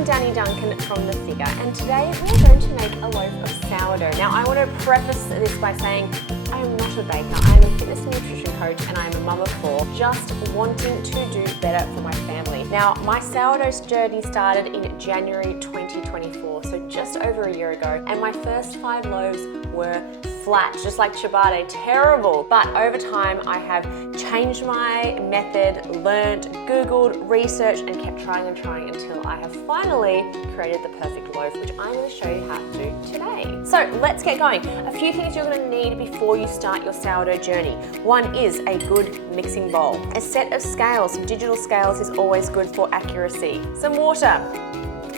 I'm Danny Duncan from The Figure, and today we're going to make a loaf of sourdough. Now, I want to preface this by saying I am not a baker. I am a fitness and nutrition coach, and I am a mum of 4, just wanting to do better for my family. Now, my sourdough journey started in January 2024, so just over a year ago, and my first 5 loaves were flat, just like ciabatte, terrible. But over time, I have changed my method, learnt, Googled, researched, and kept trying and trying until I have finally created the perfect loaf, which I'm going to show you how to do today. So let's get going. A few things you're going to need before you start your sourdough journey. One is a good mixing bowl. A set of scales, some digital scales is always good for accuracy. Some water.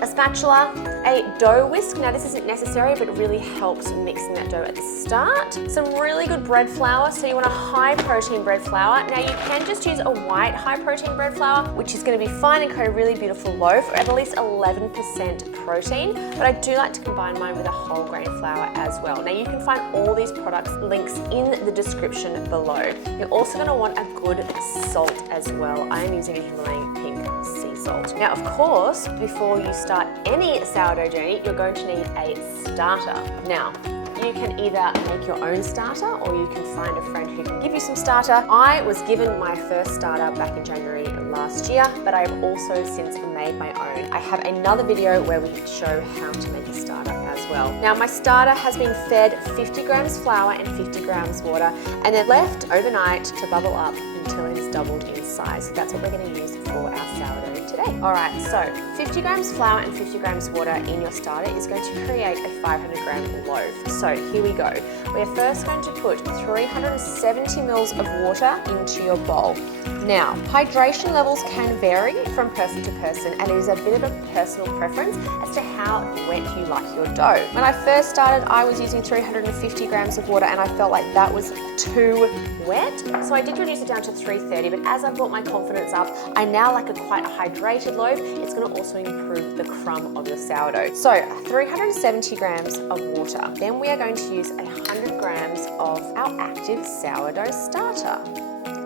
A spatula, a dough whisk. Now this isn't necessary, but it really helps mixing that dough at the start. Some really good bread flour, so you want a high protein bread flour. Now you can just use a white high protein bread flour, which is going to be fine and create a really beautiful loaf, or at least 11% protein, but I do like to combine mine with a whole grain flour as well. Now you can find all these products links in the description below. You're also going to want a good salt as well. I am using a Himalayan pink sea salt. Now of course, before you start any sourdough journey, you're going to need a starter. Now, you can either make your own starter or you can find a friend who can give you some starter. I was given my first starter back in January last year, but I have also since made my own. I have another video where we show how to make a starter as well. Now my starter has been fed 50 grams flour and 50 grams water and then left overnight to bubble up until it is doubled in size. So that's what we're going to use for our sourdough today. Alright, so 50 grams flour and 50 grams water in your starter is going to create a 500 gram loaf. So here we go. We're first going to put 370 mils of water into your bowl. Now, hydration levels can vary from person to person, and it is a bit of a personal preference as to how wet you like your dough. When I first started, I was using 350 grams of water and I felt like that was too wet. So I did reduce it down to 330, but as I brought my confidence up, I now like quite a hydrated loaf. It's going to also improve the crumb of your sourdough. So 370 grams of water. Then we are going to use 100 grams of our active sourdough starter.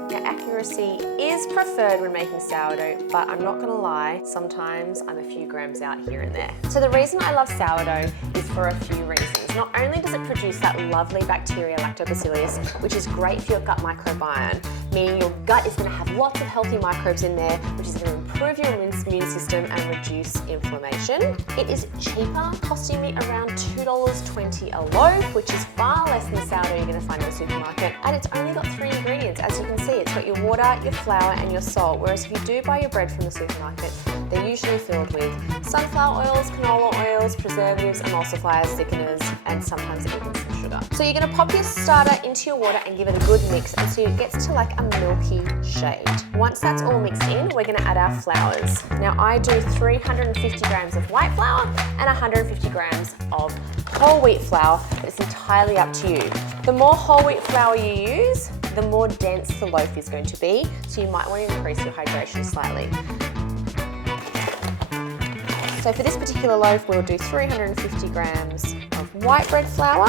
Now, accuracy is preferred when making sourdough, but I'm not going to lie, sometimes I'm a few grams out here and there. So the reason I love sourdough is for a few reasons. Not only does it produce that lovely bacteria, lactobacillus, which is great for your gut microbiome, meaning your gut is going to have lots of healthy microbes in there, which is going to improve your immune system and reduce inflammation. It is cheaper, costing me around $2.20 a loaf, which is far less than the sourdough you're going to find in the supermarket. And it's only got 3 ingredients, as you can see. It's got your water, your flour, and your salt. Whereas if you do buy your bread from the supermarket, they're usually filled with sunflower oils, canola oils, preservatives, emulsifiers, thickeners, and sometimes even some sugar. So you're going to pop your starter into your water and give it a good mix until it gets to like a milky shade. Once that's all mixed in, we're going to add our flours. Now I do 350 grams of white flour and 150 grams of whole wheat flour, but it's entirely up to you. The more whole wheat flour you use, the more dense the loaf is going to be, so you might want to increase your hydration slightly. So for this particular loaf, we'll do 350 grams of white bread flour.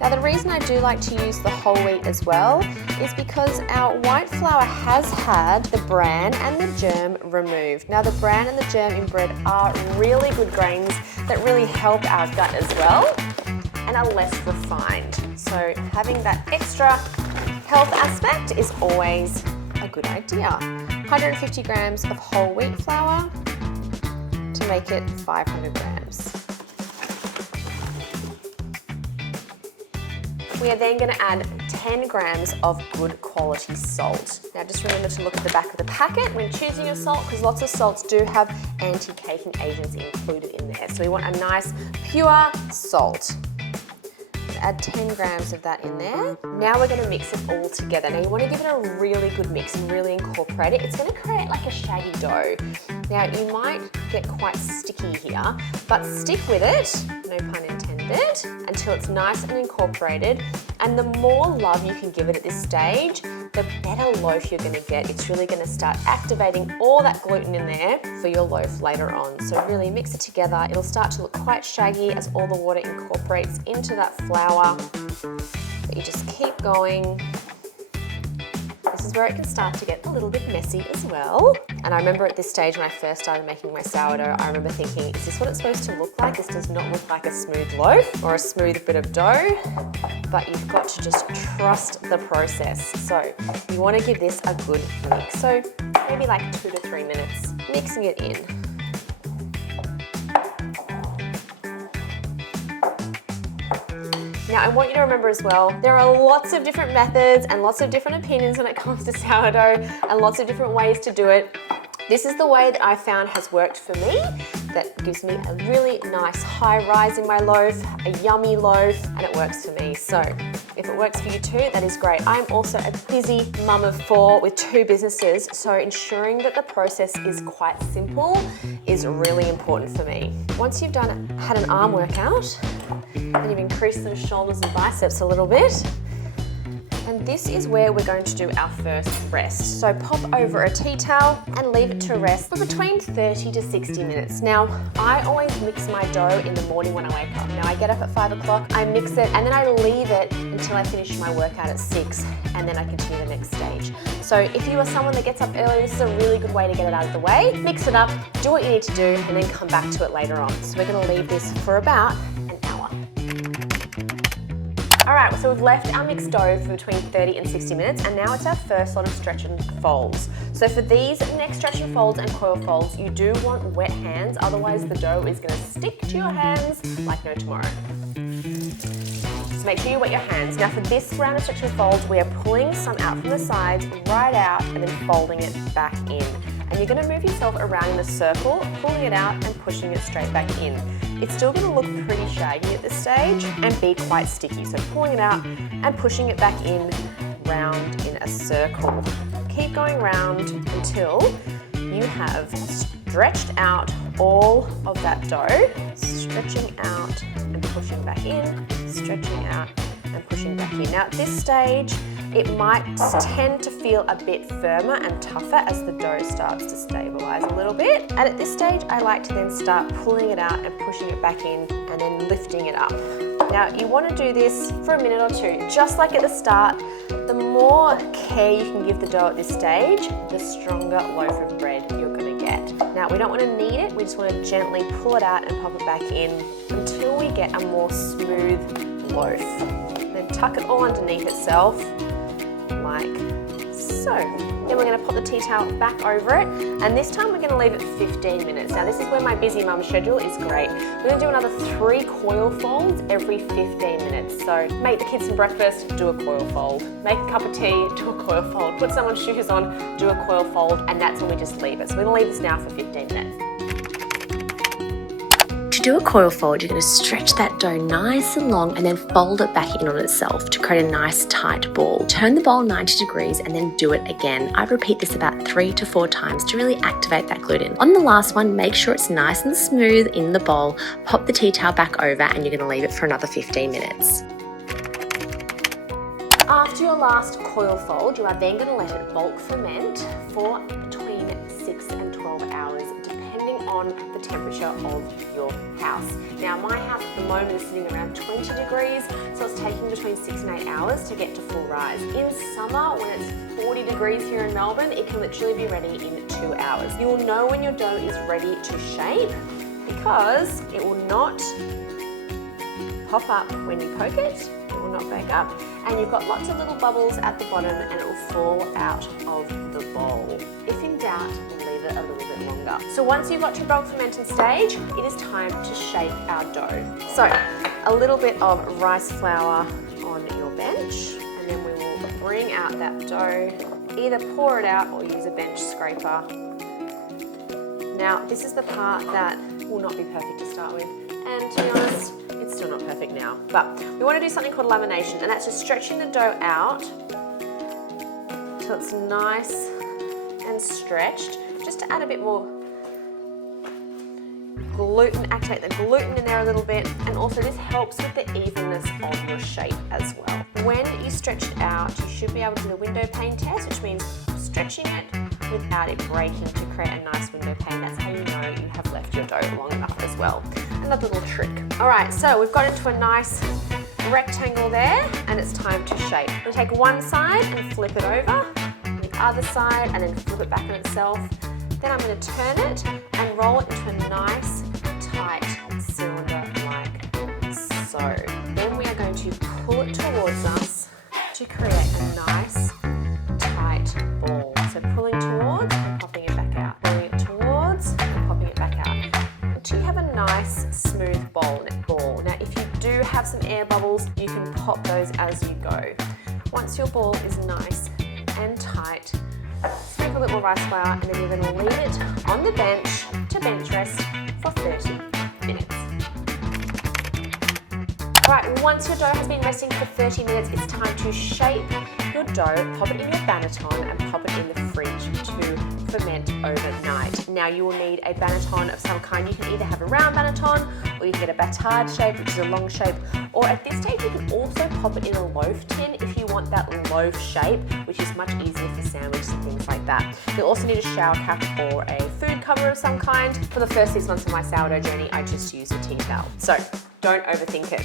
Now the reason I do like to use the whole wheat as well is because our white flour has had the bran and the germ removed. Now the bran and the germ in bread are really good grains that really help our gut as well and are less refined. So having that extra health aspect is always a good idea. 150 grams of whole wheat flour to make it 500 grams. We are then going to add 10 grams of good quality salt. Now just remember to look at the back of the packet when choosing your salt, because lots of salts do have anti-caking agents included in there. So we want a nice pure salt. Add 10 grams of that in there. Now we're going to mix it all together. Now you want to give it a really good mix and really incorporate it. It's going to create like a shaggy dough. Now you might get quite sticky here, but stick with it, no pun intended, until it's nice and incorporated. And the more love you can give it at this stage, the better loaf you're going to get. It's really going to start activating all that gluten in there for your loaf later on. So really mix it together. It'll start to look quite shaggy as all the water incorporates into that flour. But you just keep going. This this is where it can start to get a little bit messy as well. And I remember at this stage when I first started making my sourdough, I remember thinking, is this what it's supposed to look like? This does not look like a smooth loaf or a smooth bit of dough, but you've got to just trust the process. So you want to give this a good mix. So maybe like 2 to 3 minutes, mixing it in. Now I want you to remember as well, there are lots of different methods and lots of different opinions when it comes to sourdough and lots of different ways to do it. This is the way that I found has worked for me, that gives me a really nice high rise in my loaf, a yummy loaf, and it works for me. So if it works for you too, that is great. I'm also a busy mum of 4 with 2 businesses, so ensuring that the process is quite simple is really important for me. Once you've had an arm workout, and you've increased those shoulders and biceps a little bit, and this is where we're going to do our first rest. So pop over a tea towel and leave it to rest for between 30 to 60 minutes. Now, I always mix my dough in the morning when I wake up. Now, I get up at 5 o'clock, I mix it, and then I leave it until I finish my workout at 6, and then I continue the next stage. So if you are someone that gets up early, this is a really good way to get it out of the way. Mix it up, do what you need to do, and then come back to it later on. So we're gonna leave this for about an hour. All right, so we've left our mixed dough for between 30 and 60 minutes, and now it's our first lot of stretch and folds. So for these next stretch and folds and coil folds, you do want wet hands, otherwise the dough is gonna stick to your hands like no tomorrow. So make sure you wet your hands. Now for this round of stretch and folds, we are pulling some out from the sides, right out, and then folding it back in. And you're gonna move yourself around in a circle, pulling it out and pushing it straight back in. It's still gonna look pretty shaggy at this stage and be quite sticky. So pulling it out and pushing it back in, round in a circle. Keep going round until you have stretched out all of that dough, stretching out and pushing back in, stretching out and pushing back in. Now at this stage, it might tend to feel a bit firmer and tougher as the dough starts to stabilize a little bit. And at this stage, I like to then start pulling it out and pushing it back in and then lifting it up. Now you want to do this for a minute or 2, just like at the start. The more care you can give the dough at this stage, the stronger loaf of bread you're going to get. Now we don't want to knead it, we just want to gently pull it out and pop it back in until we get a more smooth loaf. Then tuck it all underneath itself, like so. Then we're going to pop the tea towel back over it, and this time we're going to leave it 15 minutes. Now this is where my busy mum schedule is great. We're going to do another 3 coil folds every 15 minutes. So make the kids some breakfast, do a coil fold. Make a cup of tea, do a coil fold. Put someone's shoes on, do a coil fold, and that's when we just leave it. So we're going to leave this now for 15 minutes. To do a coil fold, you're going to stretch that dough nice and long and then fold it back in on itself to create a nice tight ball. Turn the bowl 90 degrees and then do it again. I repeat this about 3 to 4 times to really activate that gluten. On the last one, make sure it's nice and smooth in the bowl. Pop the tea towel back over and you're going to leave it for another 15 minutes. After your last coil fold, you are then going to let it bulk ferment for between 6 and 12 hours, depending on the temperature of your house. Now my house at the moment is sitting around 20 degrees, so it's taking between 6 and 8 hours to get to full rise. In summer, when it's 40 degrees here in Melbourne, it can literally be ready in 2 hours. You will know when your dough is ready to shape because it will not pop up when you poke it. It will not bake up, and you've got lots of little bubbles at the bottom and it will fall out of the bowl. If in doubt, leave it a little bit longer. So once you've got to bulk fermenting stage, it is time to shape our dough. So a little bit of rice flour on your bench, and then we will bring out that dough, either pour it out or use a bench scraper. Now this is the part that will not be perfect to start with, and to be honest, it's still not perfect now, but we want to do something called lamination, and that's just stretching the dough out till it's nice and stretched, just to add a bit more gluten, activate the gluten in there a little bit, and also this helps with the evenness of your shape as well. When you stretch it out, you should be able to do the window pane test, which means stretching it without it breaking to create a nice window pane. That's how you know you have left your dough long enough as well. Another little trick. All right, so we've got into a nice rectangle there, and it's time to shape. We'll take one side and flip it over, other side and then flip it back on itself. Then I'm going to turn it and roll it into a nice, tight cylinder like so. Then we are going to pull it towards us to create a nice, tight ball. So pulling towards and popping it back out. Pulling it towards and popping it back out. Until you have a nice, smooth ball. Now, if you do have some air bubbles, you can pop those as you go. Once your ball is nice and tight, sprinkle a bit more rice flour, and then you're going to leave it on the bench to bench rest for 30 minutes. Alright, once your dough has been resting for 30 minutes, it's time to shape your dough, pop it in your banneton, and pop it in the fridge to ferment overnight. Now you will need a banneton of some kind. You can either have a round banneton, or you can get a batard shape, which is a long shape, or at this stage you can also pop it in a loaf tin if you want that loaf shape, which is much easier for sandwiches and things like that. You'll also need a shower cap or a food cover of some kind. For the first 6 months of my sourdough journey, I just used a tea towel. So don't overthink it.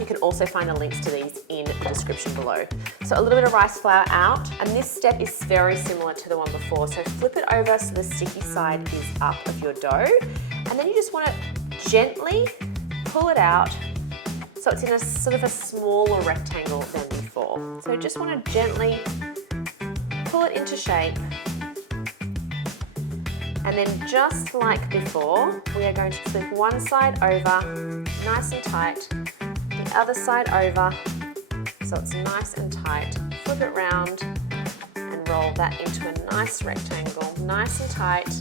You can also find the links to these in the description below. So a little bit of rice flour out, and this step is very similar to the one before. So flip it over so the sticky side is up of your dough, and then you just want to gently pull it out so it's in a sort of a smaller rectangle than before. So just want to gently pull it into shape. And then just like before, we are going to flip one side over, nice and tight, the other side over, so it's nice and tight. Flip it round and roll that into a nice rectangle, nice and tight,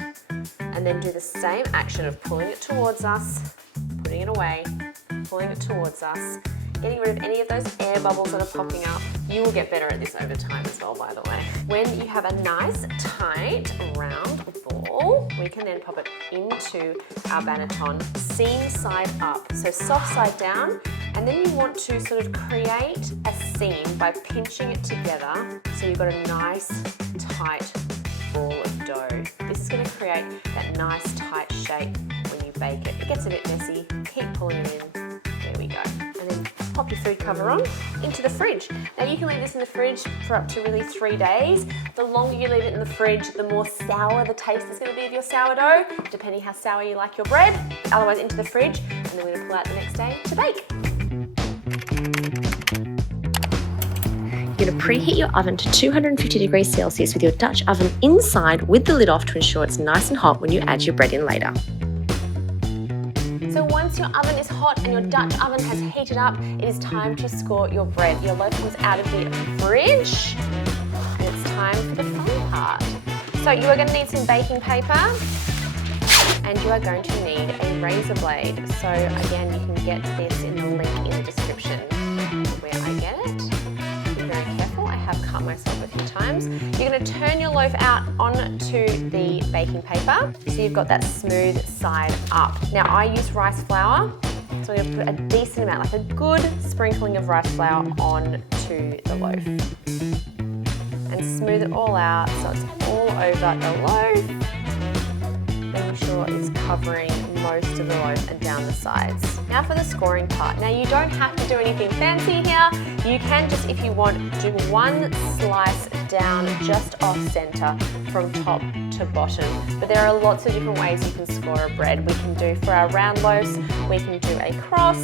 and then do the same action of pulling it towards us, putting it away, pulling it towards us, getting rid of any of those air bubbles that are popping up. You will get better at this over time as well, by the way. When you have a nice, tight, round ball, we can then pop it into our banneton, seam side up, so soft side down, and then you want to sort of create a seam by pinching it together so you've got a nice, tight ball of dough. This is going to create that nice, tight shape when you bake it. It gets a bit messy, keep pulling it in. There we go. And then pop your food cover on into the fridge. Now you can leave this in the fridge for up to really 3 days. The longer you leave it in the fridge, the more sour the taste is going to be of your sourdough, depending how sour you like your bread. Otherwise into the fridge, and then we're going to pull out the next day to bake. You're going to preheat your oven to 250 degrees Celsius with your Dutch oven inside with the lid off to ensure it's nice and hot when you add your bread in later. So once your oven is hot and your Dutch oven has heated up, it is time to score your bread. Your loaf comes out of the fridge, and it's time for the fun part. So you are going to need some baking paper, and you are going to need a razor blade. So again, you can get this in the link in the description where I get it. Be very careful, I have cut myself a few times. You're going to turn your loaf out onto the baking paper so you've got that smooth side up. Now I use rice flour, so I'm going to put a decent amount, like a good sprinkling of rice flour onto the loaf. And smooth it all out so it's all over the loaf. Making sure it's covering most of the loaf and down the sides. Now for the scoring part. Now you don't have to do anything fancy here. You can just, if you want, do one slice down just off center from top to bottom. But there are lots of different ways you can score a bread. We can do, for our round loaves, we can do a cross,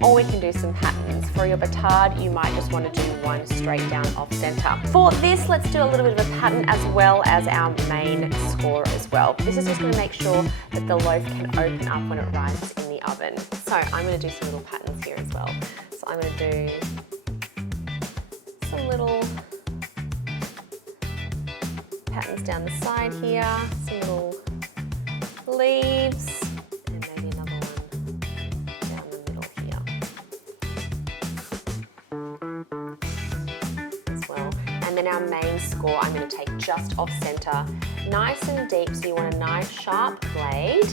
or we can do some patterns. For your batard, you might just want to do one straight down off center. For this, let's do a little bit of a pattern as well as our main score as well. This is just going to make sure that the loaf can open up when it rises in the oven. So I'm going to do some little patterns here as well. So I'm going to do some little patterns down the side here, some little leaves, and maybe another one down the middle here as well. And then our main score I'm going to take just off center, nice and deep, so you want a nice sharp blade,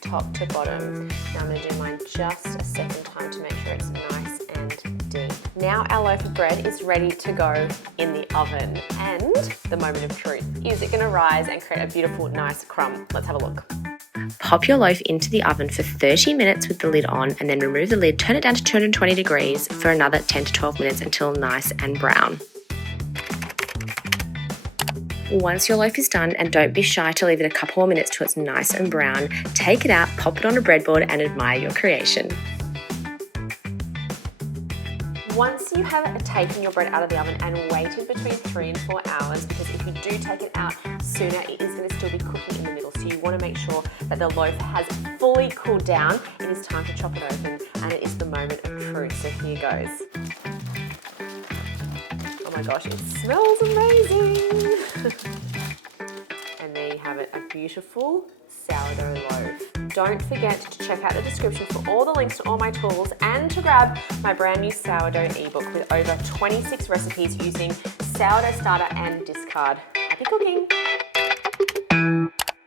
top to bottom. Now I'm going to do mine just a second time to make sure it's nice and deep. Now our loaf of bread is ready to go in the oven, and the moment of truth. Is it going to rise and create a beautiful, nice crumb? Let's have a look. Pop your loaf into the oven for 30 minutes with the lid on, and then remove the lid, turn it down to 220 degrees for another 10 to 12 minutes until nice and brown. Once your loaf is done, and don't be shy to leave it a couple more minutes till it's nice and brown, take it out, pop it on a breadboard and admire your creation. Once you have taken your bread out of the oven and waited between 3 and 4 hours, because if you do take it out sooner, it is going to still be cooking in the middle. So you want to make sure that the loaf has fully cooled down. It is time to chop it open, and it is the moment of truth. So here goes. Oh my gosh, it smells amazing. And there you have it, a beautiful sourdough loaf. Don't forget to check out the description for all the links to all my tools and to grab my brand new sourdough ebook with over 26 recipes using Sourdough Starter and Discard. Happy cooking!